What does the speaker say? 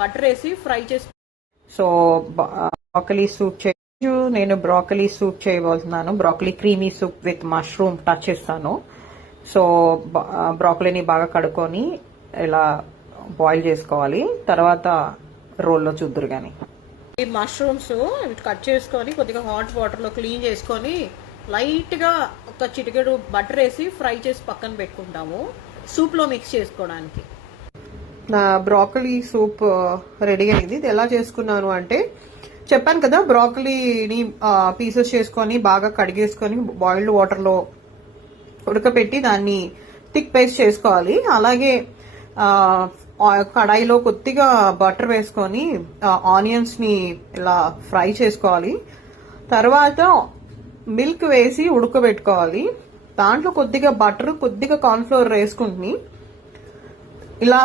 Butter వేసి fry చేసి. So broccoli soup చేయొచ్చు. నేను బ్రాకలీ సూప్ చేయబోతున్నాను. Broccoli creamy soup with mushroom touch చేస్తాను. సో బ్రాకలీని బాగా కడుక్కొని ఇలా బాయిల్ చేసుకోవాలి. తర్వాత రోల్లో చూద్దరు కానీ. ఈ మష్రూమ్స్ కట్ చేసుకొని కొద్దిగా హాట్ వాటర్ లో క్లీన్ చేసుకొని లైట్ గా ఒక చిటికెడు బటర్ వేసి ఫ్రై చేసి పక్కన పెట్టుకుంటాము సూప్ లో మిక్స్ చేసుకోవడానికి. నా బ్రాకలీ సూప్ రెడీ అయింది. ఇది ఎలా చేసుకున్నాను అంటే, చెప్పాను కదా, బ్రాకలీని పీసెస్ చేసుకొని బాగా కడిగేసుకొని బాయిల్డ్ వాటర్ లో ఉడకపెట్టి దాన్ని థిక్ పేస్ట్ చేసుకోవాలి. అలాగే కడాయిలో కొద్దిగా బటర్ వేసుకొని ఆనియన్స్ ని ఇలా ఫ్రై చేసుకోవాలి. తర్వాత మిల్క్ వేసి ఉడకబెట్టుకోవాలి. దాంట్లో కొద్దిగా బటర్, కొద్దిగా కార్న్ఫ్లోర్ వేసుకుని ఇలా